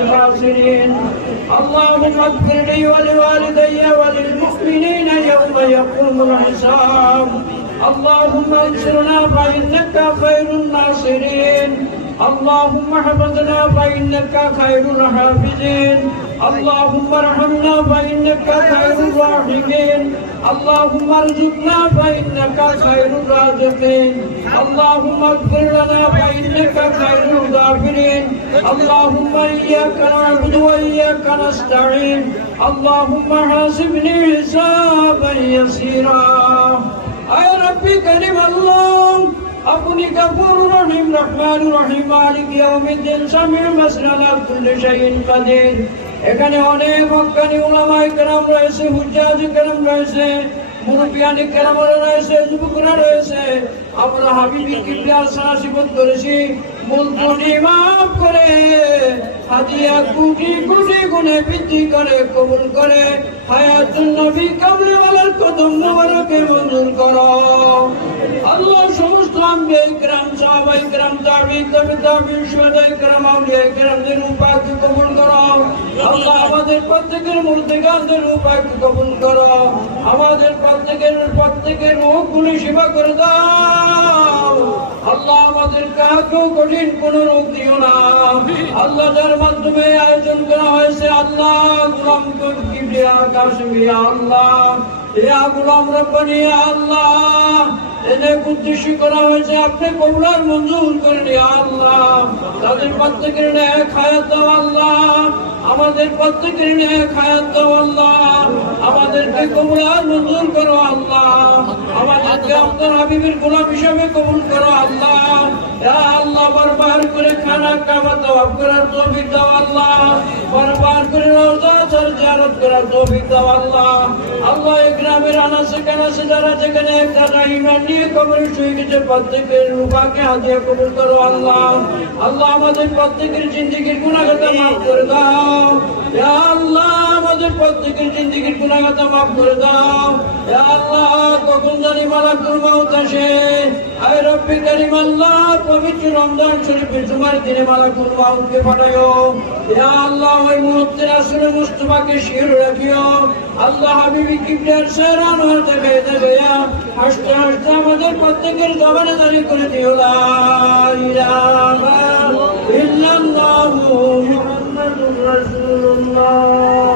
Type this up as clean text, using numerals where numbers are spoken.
الخاسرين اللهم اغفر لي ولوالدي وللمؤمنين يوم يقوم الحساب اللهم انصرنا فإنك خير الناصرين اللهم احفظنا فإنك خير الحافظين اللهم ارحمنا فإنك خير الراحمين اللهم ارزقنا فإنك خير الرازقين اللهم اغفر لنا فإنك خير الغافرين اللهم إياك نعبد وإياك نستعين اللهم حاسبني حسابا يسيرا أي ربي كريم الله আপনি গফুর রহিম রহমান রহিম মালিক ইয়াউমিদ্দিন সামিউল বাসির আলা কুল্লি শাইইন কাদির এখানে অনেক হক্কানি উলামায়ে কেরাম রয়েছে হুজ্জাজ কেরাম রয়েছে মুরব্বিয়ানি কেরাম রয়েছে যুবকরা রয়েছে আমরা হাবিবি কিবলার সাহায্য করেছি মুলতুনি মাফ করে হাদিয়া কোটি কোটি গুণে বৃদ্ধি করে কবুল করে হায়াতুন নবী কামলিওয়ালার কদম মোবারকে মঞ্জুর করো আল্লাহ সমস্ত আম্বিয়া ইকরাম সাহাবা ইকরাম তাবিঈন তাবিঈন শুহাদা ইকরাম আউলিয়া ইকরামদের উপাকে কবুল করো আল্লাহ আমাদের প্রত্যেকের মুর্তিগানদের উপাকে কবুল করো আমাদের প্রত্যেকের রোগগুলি সেবা করে দাও আল্লাহ আমাদের কাউকে কঠিন কোন রোগ দিও না আল্লাহ যার মাধ্যমে আয়োজন করা হয়েছে আল্লাহ গোলাম কিবরিয়া কাশমিয়া আল্লাহ ইয়া গোলাম রব্বানি আল্লাহ এনে উদ্দেশ্য করা হয়েছে আপনি কবুলার মঞ্জুর করে নিয়ে আল্লাহ তাদের প্রত্যেকের নেক হায়াত দাও আল্লাহ আমাদের প্রত্যেকের নেক হায়াত দাও আল্লাহ আমাদেরকে কবুলার মঞ্জুর করো আল্লাহ আমাদেরকে আপনার হাবিবের গোলাম হিসেবে কবুল করো আল্লাহ ইয়া আল্লাহ বারবার করে খানা কাবা তওয়াফ করার তৌফিক দাও আল্লাহ বারবার করে রওজা জিয়ারত করার তৌফিক দাও আল্লাহ আল্লাহ এই গ্রামের আনাচে কানাচে যারা যেখানে একটা ঈমান নিয়ে কবরে শুয়ে গেছে প্রত্যেকের রূপাকে হাদিয়া কবুল করো আল্লাহ আল্লাহ আমাদের প্রত্যেকের জিন্দেগির গুনাহ খাতা মাফ করে দাও ইয়া আল্লাহ আমাদের প্রত্যেকের জিন্দেগির গুনাহ খাতা মাফ করে দাও ইয়া আল্লাহ কখন জানি মালাকুল মউত আসে আয় রব্বি কারীম আল্লাহ পবিত্র রমজান শরীফের জুমার দিনে মালাকুল মউতকে পাঠায়ো ইয়া আল্লাহ ওই মুহূর্তে রাসূল মুস্তাফাকে শির রাখিও আল্লাহ হাবিবি কিবলার শেরান হতে বেদয়া হাসতে হাসতে আমাদের প্রত্যেকের জবানে জারি করে দিও লা ইলাহা ইল্লাল্লাহু মুহাম্মাদুর রাসূলুল্লাহ